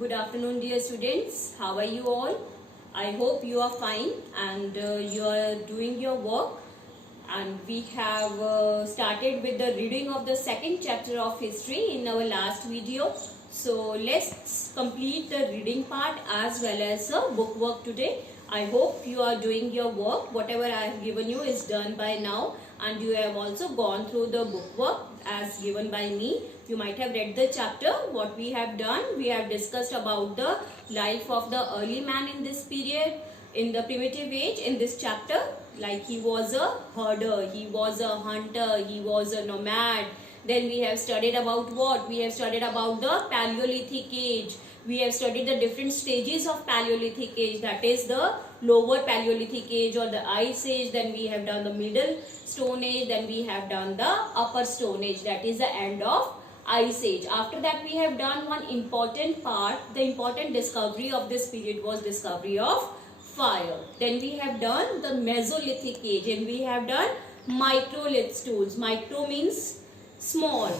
Good afternoon, dear students. How are you all? I hope you are fine and you are doing your work. And we have started with the reading of the second chapter of history in our last video. So let's complete the reading part as well as book work today. I hope you are doing your work. Whatever I have given you is done by now, and you have also gone through the book work as given by me. You might have read the chapter. What we have done, we have discussed about the life of the early man in this period, in the primitive age, in this chapter. Like he was a herder, he was a hunter, he was a nomad. Then we have studied about what? We have studied about the Paleolithic age. We have studied the different stages of Paleolithic age, that is the lower Paleolithic age or the Ice Age. Then we have done the Middle Stone Age. Then we have done the Upper Stone Age, that is the end of Ice Age. After that we have done one important part. The important discovery of this period was discovery of fire. Then we have done the Mesolithic age and we have done microlith tools. Micro means small,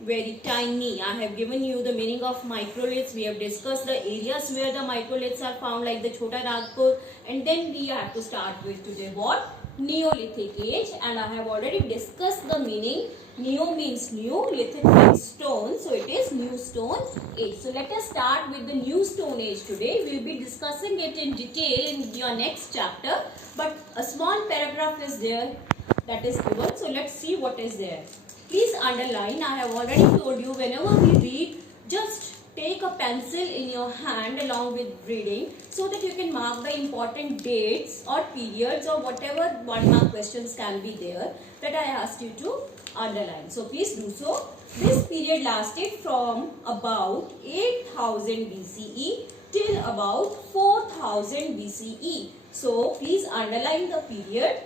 very tiny. I have given you the meaning of microliths. We have discussed the areas where the microliths are found, like the Chota Nagpur. And then we have to start with today what? Neolithic age. And I have already discussed the meaning. Neo means new, lithic means stone, so it is new stone age. So let us start with the new stone age today. We will be discussing it in detail in your next chapter, but a small paragraph is there that is given. So let's see what is there. Please underline. I have already told you, whenever we read, just take a pencil in your hand along with reading so that you can mark the important dates or periods or whatever 1 mark questions can be there that I asked you to underline. So please do so. This period lasted from about 8000 BCE till about 4000 BCE. So please underline the period,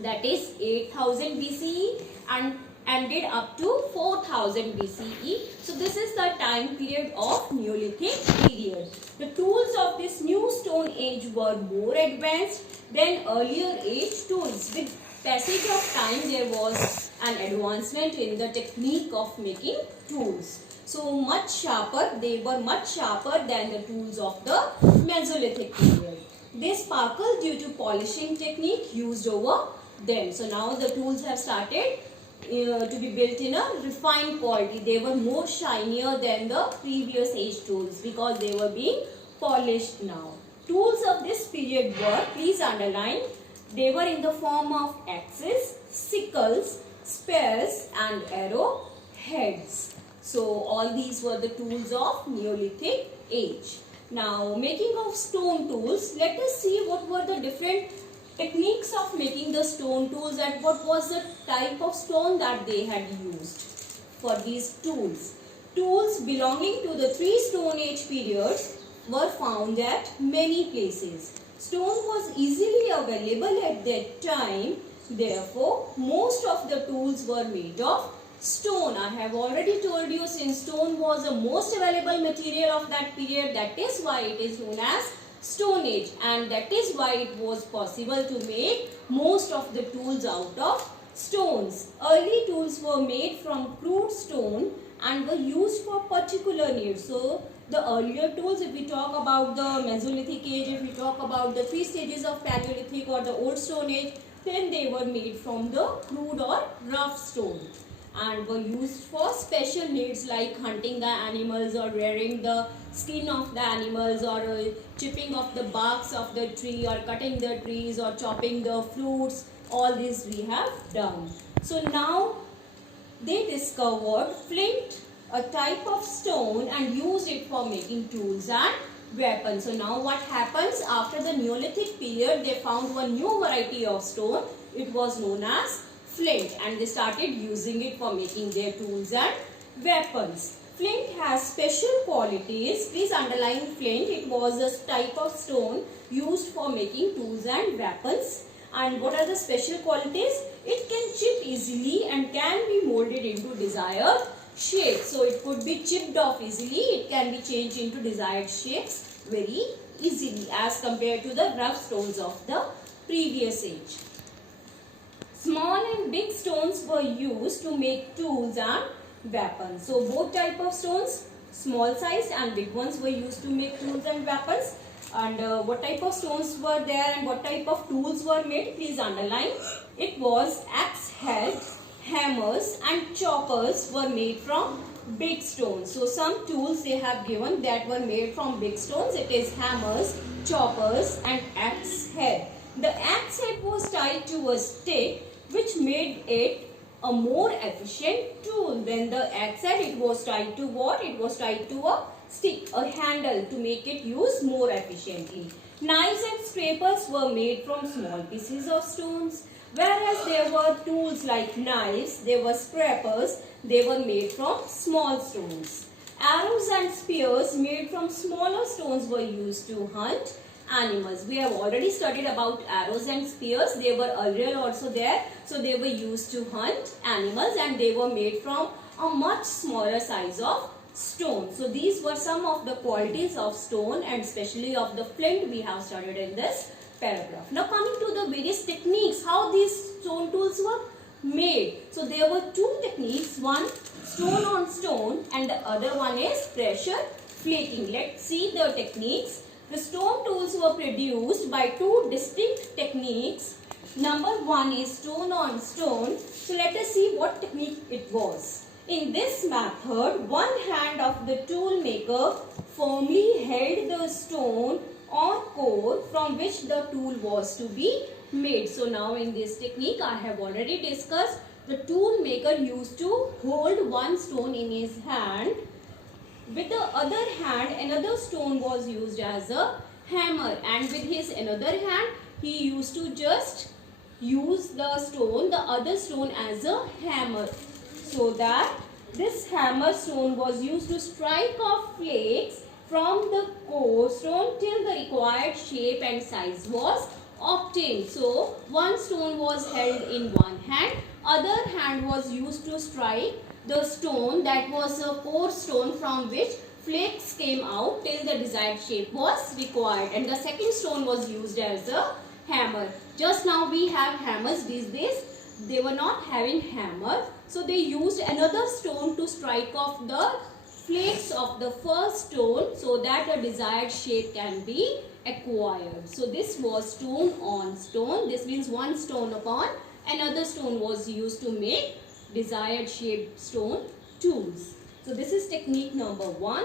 that is 8000 BCE and ended up to 4000 BCE. So this is the time period of Neolithic period. The tools of this new stone age were more advanced than earlier age tools. With passage of time, there was an advancement in the technique of making tools. So much sharper, they were much sharper than the tools of the Mesolithic period. They sparkled due to polishing technique used over them. So now the tools have started to be built in a refined quality. They were more shinier than the previous age tools because they were being polished now. Tools of this period were, please underline, they were in the form of axes, sickles, spears and arrow heads. So all these were the tools of Neolithic age. Now making of stone tools, let us see what were the different techniques of making the stone tools and what was the type of stone that they had used for these tools. Tools belonging to the 3 Stone Age period were found at many places. Stone was easily available at that time, therefore most of the tools were made of stone. I have already told you, since stone was the most available material of that period, that is why it is known as Stone Age, and that is why it was possible to make most of the tools out of stones. Early tools were made from crude stone and were used for particular needs. So the earlier tools, if we talk about the Mesolithic age, if we talk about the 3 stages of Paleolithic or the Old Stone Age, then they were made from the crude or rough stone and were used for special needs like hunting the animals or rearing the skin of the animals or chipping off the barks of the tree or cutting the trees or chopping the fruits. All this we have done. So now they discovered flint, a type of stone, and used it for making tools and weapons. So now what happens, after the Neolithic period, they found one new variety of stone. It was known as flint, and they started using it for making their tools and weapons. Flint has special qualities. Please underline flint. It was a type of stone used for making tools and weapons. And what are the special qualities? It can chip easily and can be molded into desired shape. So it could be chipped off easily. It can be changed into desired shapes very easily as compared to the rough stones of the previous age. Small and big stones were used to make tools and weapons. So both type of stones, small sized and big ones were used to make tools and weapons. And what type of stones were there and what type of tools were made, please underline. It was axe head, hammers and choppers were made from big stones. So some tools they have given that were made from big stones. It is hammers, choppers and axe head. The axe head was tied to a stick, which made it a more efficient tool. When the axe head, it was tied to what? It was tied to a stick, a handle, to make it use more efficiently. Knives and scrapers were made from small pieces of stones. Whereas there were tools like knives, there were scrapers, they were made from small stones. Arrows and spears made from smaller stones were used to hunt animals. We have already studied about arrows and spears. They were earlier also there. So they were used to hunt animals and they were made from a much smaller size of stone. So these were some of the qualities of stone and especially of the flint we have studied in this paragraph. Now coming to the various techniques, how these stone tools were made. So there were two techniques, one stone on stone and the other one is pressure flaking. Let's see the techniques. The stone tools were produced by two distinct techniques. Number one is stone on stone. So let us see what technique it was. In this method, one hand of the tool maker firmly held the stone or core from which the tool was to be made. So now in this technique I have already discussed, the tool maker used to hold one stone in his hand. With the other hand, another stone was used as a hammer, and with his another hand, he used to just use the stone, the other stone as a hammer, so that this hammer stone was used to strike off flakes from the core stone till the required shape and size was obtained. So one stone was held in one hand, other hand was used to strike the stone that was a core stone from which flakes came out till the desired shape was required, and the second stone was used as a hammer. Just now we have hammers these days. They were not having hammer, so they used another stone to strike off the flakes of the first stone so that a desired shape can be acquired. So this was stone on stone. This means one stone upon another stone was used to make desired shaped stone tools. So this is technique number one.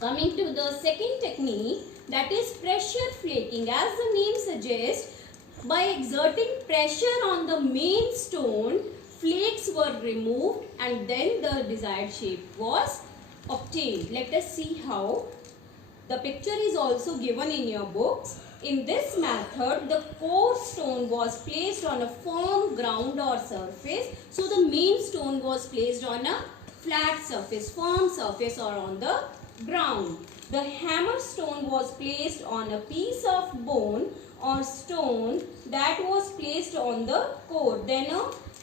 Coming to the second technique, that is pressure flaking. As the name suggests, by exerting pressure on the main stone, flakes were removed and then the desired shape was obtained. Let us see how. The picture is also given in your books. In this method, the core stone was placed on a firm ground or surface. So the main stone was placed on a flat surface, firm surface, or on the ground. The hammer stone was placed on a piece of bone or stone that was placed on the core. Then a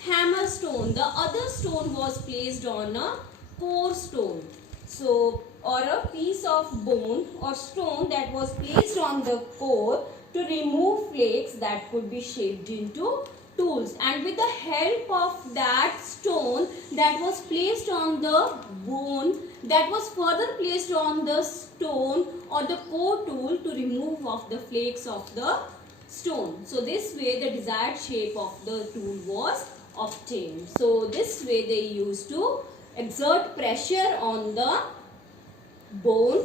hammer stone, the other stone was placed on a core stone. So, or a piece of bone or stone that was placed on the core to remove flakes that could be shaped into tools. And with the help of that stone that was placed on the bone, that was further placed on the stone or the core tool to remove of the flakes of the stone. So this way the desired shape of the tool was obtained. So this way they used to exert pressure on the bone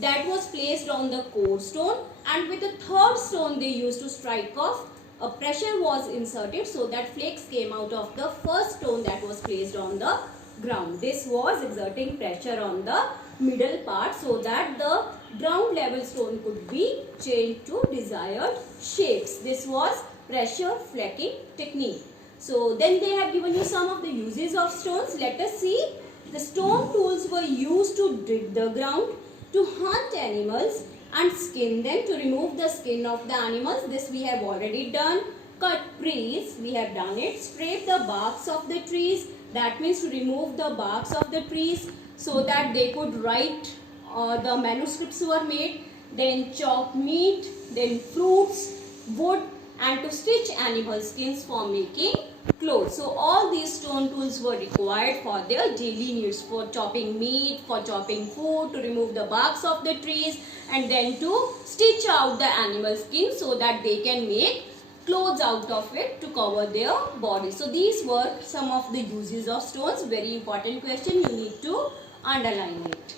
that was placed on the core stone, and with the third stone they used to strike off. A pressure was inserted so that flakes came out of the first stone that was placed on the ground. This was exerting pressure on the middle part so that the ground level stone could be changed to desired shapes. This was pressure flaking technique. So then they have given you some of the uses of stones. Let us see. The stone tools were used to dig the ground, to hunt animals and skin them, to remove the skin of the animals. This we have already done. Cut trees, we have done it. Scrape the barks of the trees, that means to remove the barks of the trees so that they could write, the manuscripts were made. Then chop meat, then fruits, wood, and to stitch animal skins for making clothes. So all these stone tools were required for their daily needs, for chopping meat, for chopping food, to remove the barks of the trees, and then to stitch out the animal skin so that they can make clothes out of it to cover their body. So these were some of the uses of stones. Very important question, you need to underline it.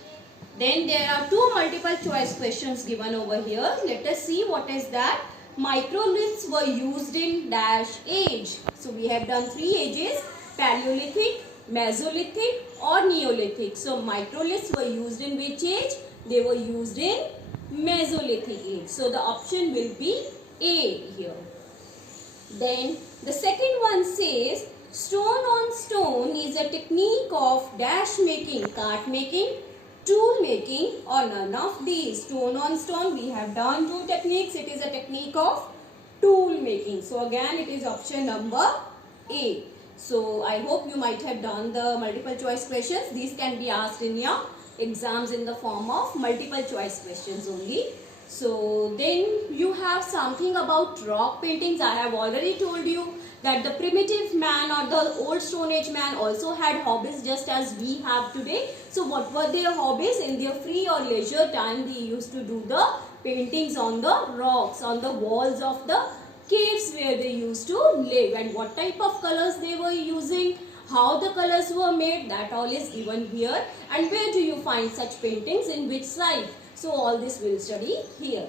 Then there are two multiple choice questions given over here. Let us see what is that. Microliths were used in dash age. So we have done 3 ages: Paleolithic, Mesolithic or Neolithic. So microliths were used in which age? They were used in Mesolithic age. So the option will be A here. Then the second one says stone on stone is a technique of dash making, cart making, tool making, or none of these. Stone on stone, we have done 2 techniques. It is a technique of tool making. So again it is option number A. So I hope you might have done the multiple choice questions. These can be asked in your exams in the form of multiple choice questions only. So then you have something about rock paintings. I have already told you that the primitive man or the old stone age man also had hobbies just as we have today. So what were their hobbies? In their free or leisure time, they used to do the paintings on the rocks, on the walls of the caves where they used to live, and what type of colors they were using, how the colors were made, that all is given here. And where do you find such paintings, in which site? So all this we'll study here.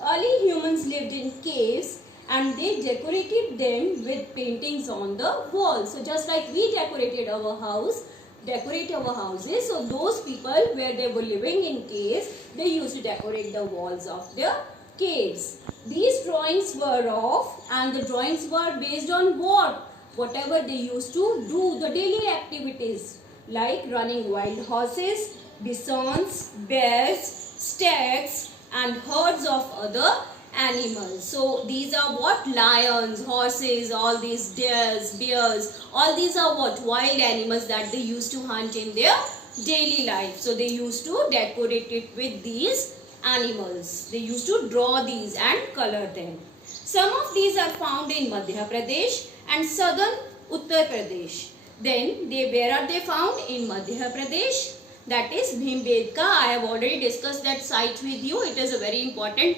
Early humans lived in caves and they decorated them with paintings on the walls. So just like we decorated our house, decorate our houses, so those people where they were living in caves, they used to decorate the walls of their caves. These drawings were of, and the drawings were based on what? Whatever they used to do, the daily activities like running wild horses, bisons, bears, stags and herds of other animals. So these are what? Lions, horses, all these deers, bears, all these are what? Wild animals that they used to hunt in their daily life. So they used to decorate it with these animals. They used to draw these and color them. Some of these are found in Madhya Pradesh and southern Uttar Pradesh. Then where are they found? In Madhya Pradesh. That is Bhimbetka. I have already discussed that site with you. It is a very important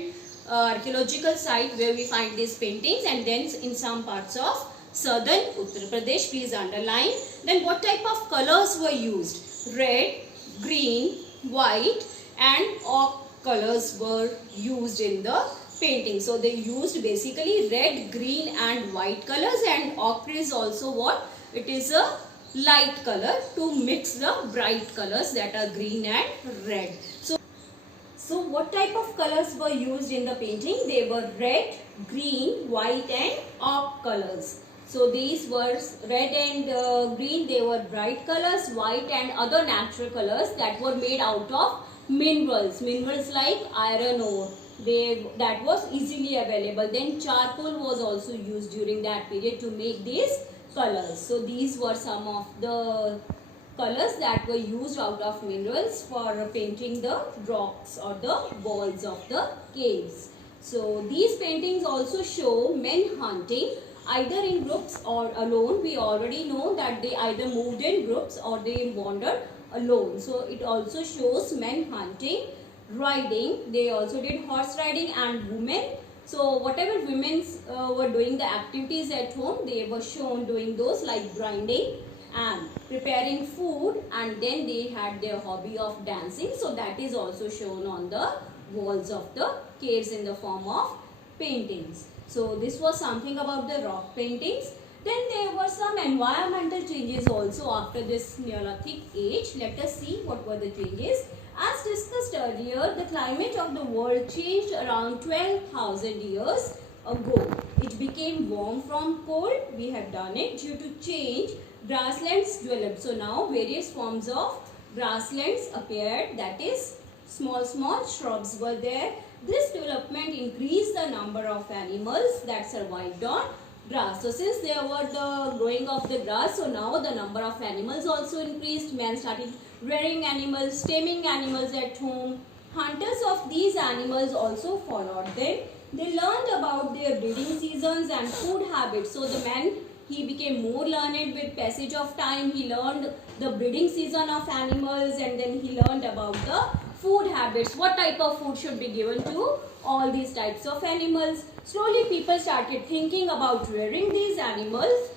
archaeological site where we find these paintings, and then in some parts of southern Uttar Pradesh. Please underline. Then what type of colors were used? Red, green, white and ochre colors were used in the painting. So they used basically red, green and white colors, and ochre is also what? It is a light color to mix the bright colors that are green and red. So what type of colors were used in the painting? They were red, green, white and ochre colors. So these were red and green, they were bright colors, white and other natural colors that were made out of minerals. Minerals like iron ore, that was easily available. Then charcoal was also used during that period to make these colors. So these were some of the colors that were used out of minerals for painting the rocks or the walls of the caves. So these paintings also show men hunting either in groups or alone. We already know that they either moved in groups or they wandered alone. So it also shows men hunting, riding. They also did horse riding, and women. So whatever women were doing the activities at home, they were shown doing those, like grinding and preparing food, and then they had their hobby of dancing. So that is also shown on the walls of the caves in the form of paintings. So this was something about the rock paintings. Then there were some environmental changes also after this Neolithic age. Let us see what were the changes. As discussed earlier, the climate of the world changed around 12,000 years ago. It became warm from cold. We have done it. Due to change, grasslands developed. So now various forms of grasslands appeared. That is, small shrubs were there. This development increased the number of animals that survived on grass. So since there were the growing of the grass, so now the number of animals also increased. Men started rearing animals, taming animals at home. Hunters of these animals also followed them. They learned about their breeding seasons and food habits. So the men he became more learned with passage of time. He learned the breeding season of animals, and then he learned about the food habits, what type of food should be given to all these types of animals. Slowly people started thinking about rearing these animals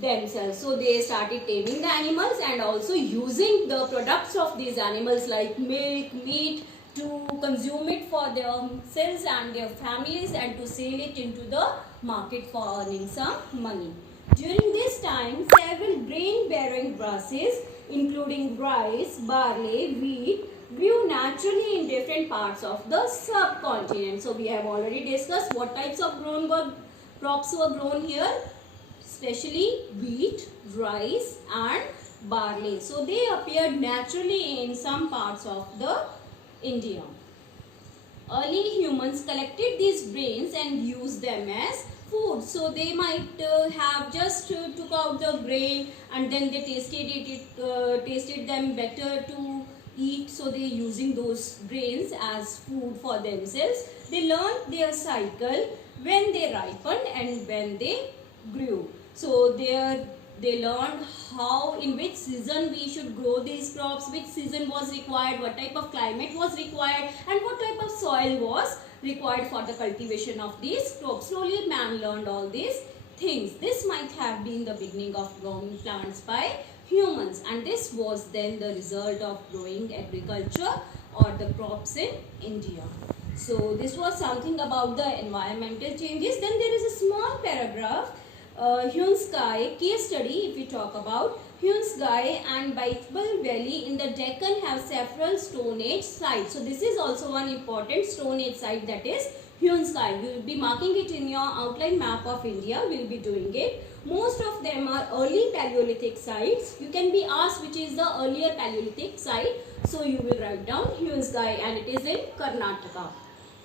themselves. So they started taming the animals and also using the products of these animals like milk, meat, to consume it for themselves and their families and to sell it into the market for earning some money. During this time, several grain-bearing grasses including rice, barley, wheat grew naturally in different parts of the subcontinent. So we have already discussed what types of crops were grown here, especially wheat, rice and barley. So they appeared naturally in some parts of the India. Early humans collected these grains and used them as food. So they might have just took out the grain and then they tasted them better to eat. So they using those grains as food for themselves. They learned their cycle when they ripened and when they grew. So they learned how, in which season we should grow these crops, which season was required, what type of climate was required and what type of soil was required for the cultivation of these crops. Slowly man learned all these things. This might have been the beginning of growing plants by humans, and this was then the result of growing agriculture or the crops in India. So this was something about the environmental changes. Then there is a small paragraph, Hunskai case study. If we talk about Hunskai and Baitbal Valley in the Deccan have several Stone Age sites. So this is also one important Stone Age site, that is Hunskai. You will be marking it in your outline map of India. We will be doing it. Most of them are early Paleolithic sites. You can be asked which is the earlier Paleolithic site. So you will write down Hunskai, and it is in Karnataka.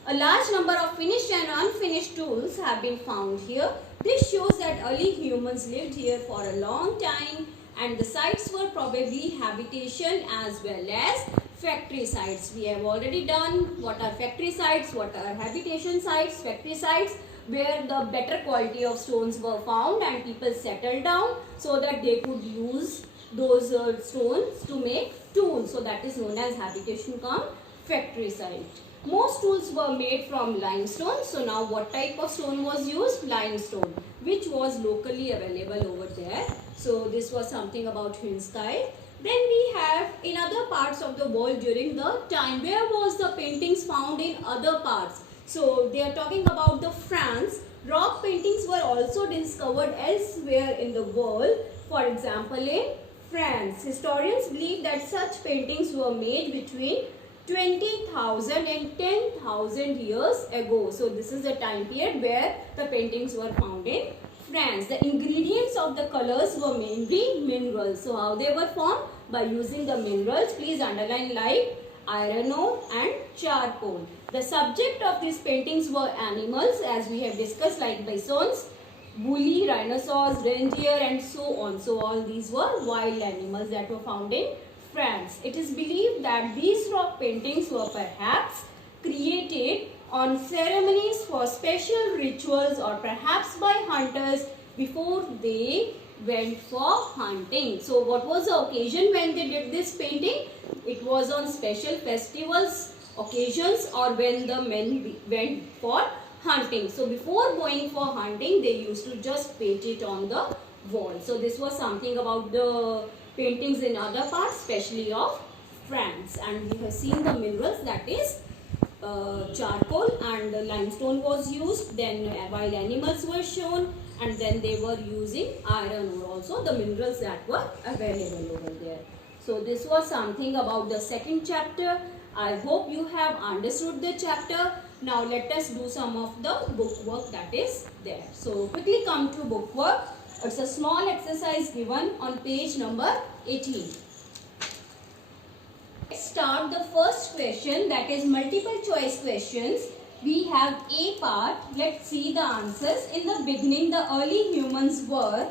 A large number of finished and unfinished tools have been found here. This shows that early humans lived here for a long time, and the sites were probably habitation as well as factory sites. We have already done what are factory sites, what are habitation sites. Factory sites where the better quality of stones were found and people settled down so that they could use those stones to make tools. So that is known as habitation cum factory site. Most tools were made from limestone. So now what type of stone was used? Limestone, which was locally available over there. So this was something about Hunskai. Then we have in other parts of the world during the time, where was the paintings found in other parts? So they are talking about the France. Rock paintings were also discovered elsewhere in the world. For example, in France. Historians believe that such paintings were made between 20,000 and 10,000 years ago. So this is the time period where the paintings were found in France. The ingredients of the colors were mainly minerals. So how they were formed? By using the minerals. Please underline like iron ore and charcoal. The subject of these paintings were animals, as we have discussed, like bisons, woolly, rhinoceros, reindeer and so on. So all these were wild animals that were found in France. It is believed that these rock paintings were perhaps created on ceremonies for special rituals or perhaps by hunters before they went for hunting. So what was the occasion when they did this painting? It was on special festivals, occasions, or when the men went for hunting. So before going for hunting, they used to just paint it on the wall. So this was something about the paintings in other parts, especially of France. And we have seen the minerals, that is charcoal and limestone was used. Then wild animals were shown, and then they were using iron ore also, the minerals that were available over there. So this was something about the second chapter. I hope you have understood the chapter. Now let us do some of the book work that is there. So quickly come to book work. It's a small exercise given on page number 18. Let's start the first question, that is multiple choice questions. We have A part. Let's see the answers. In the beginning, the early humans were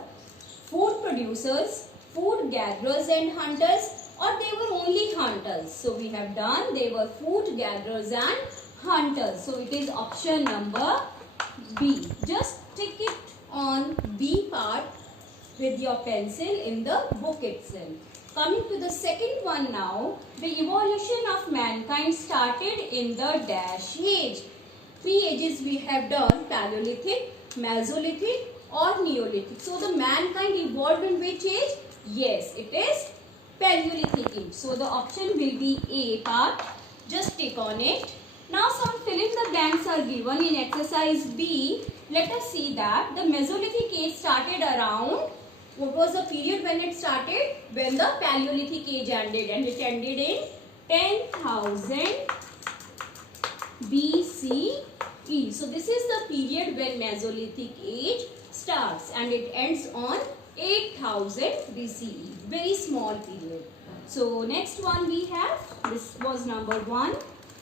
food producers, food gatherers and hunters, or they were only hunters. So we have done, they were food gatherers and hunters. So it is option number B. Just tick it on B part with your pencil in the book itself. Coming to the second one now, the evolution of mankind started in the dash age. Three ages we have done: Paleolithic, Mesolithic or Neolithic. So the mankind evolved in which age? Yes, it is Paleolithic age. So the option will be A part. Just tick on it. Now some fill in the blanks are given in exercise B. Let us see that the Mesolithic age started around, what was the period when it started? When the Paleolithic age ended, and it ended in 10,000 BCE. So this is the period when Mesolithic age starts and it ends on 8000 BCE. Very small period. So next one we have, this was number 1.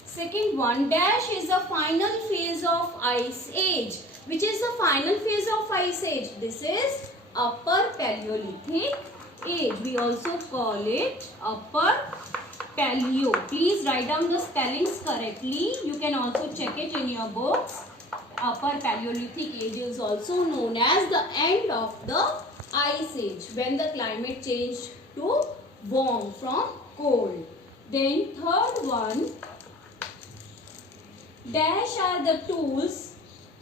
Second one, dash is the final phase of ice age. Which is the final phase of ice age? This is Upper Paleolithic age. We also call it Upper Paleo. Please write down the spellings correctly. You can also check it in your books. Upper Paleolithic age is also known as the end of the ice age, when the climate changed to warm from cold. Then third one, dash are the tools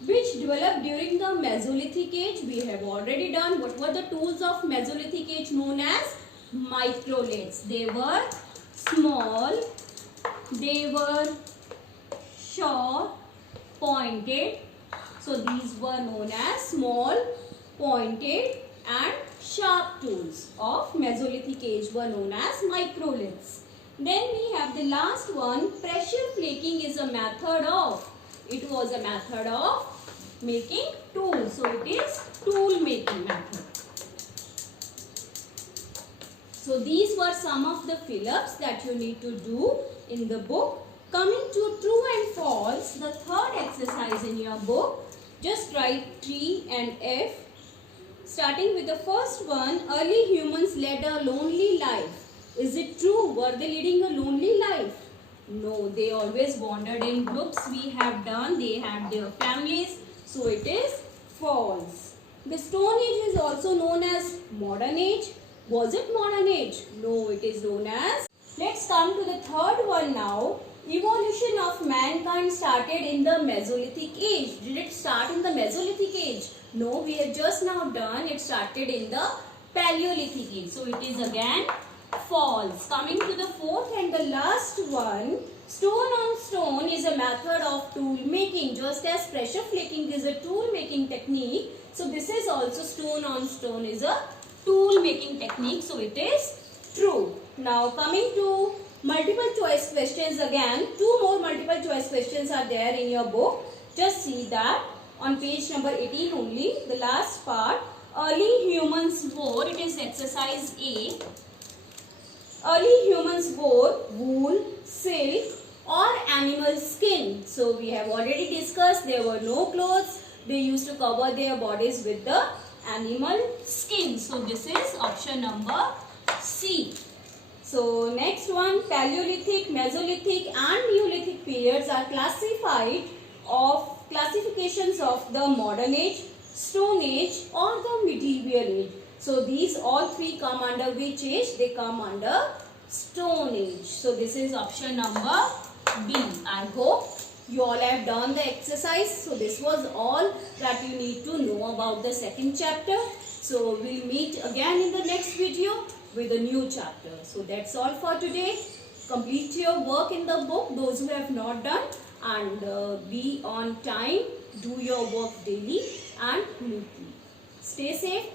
which developed during the Mesolithic age. We have already done. What were the tools of Mesolithic age? Known as microliths. They were small, they were short, pointed. So these were known as small, pointed and sharp tools of Mesolithic age were known as microliths. Then we have the last one. Pressure flaking is a method of, it was a method of making tools. So it is tool making method. So these were some of the fill-ups that you need to do in the book. Coming to true and false, the third exercise in your book, just write T and F. Starting with the first one, early humans led a lonely life. Is it true? Were they leading a lonely life? No, they always wandered in groups. We have done. They had their families. So it is false. The Stone Age is also known as modern age. Was it modern age? No, it is known as. Let's come to the third one now. Evolution of mankind started in the Mesolithic age. Did it start in the Mesolithic age? No, we have just now done. It started in the Paleolithic age. So it is again false. Coming to the fourth and the last one, stone on stone is a method of tool making. Just as pressure flaking is a tool making technique, so this is also stone on stone is a tool making technique. So it is true. Now coming to multiple choice questions again. Two more multiple choice questions are there in your book. Just see that on page number 18 only, the last part. Early humans wore, it is exercise A. Early humans wore wool, silk or animal skin. So we have already discussed there were no clothes. They used to cover their bodies with the animal skin. So this is option number C. So next one, Paleolithic, Mesolithic and Neolithic periods are classifications of the modern age, Stone Age or the medieval age. So these all three come under which age? They come under Stone Age. So this is option number B. I hope you all have done the exercise. So this was all that you need to know about the second chapter. So we'll meet again in the next video with a new chapter. So that's all for today. Complete your work in the book, those who have not done, and be on time. Do your work daily and neatly. Stay safe.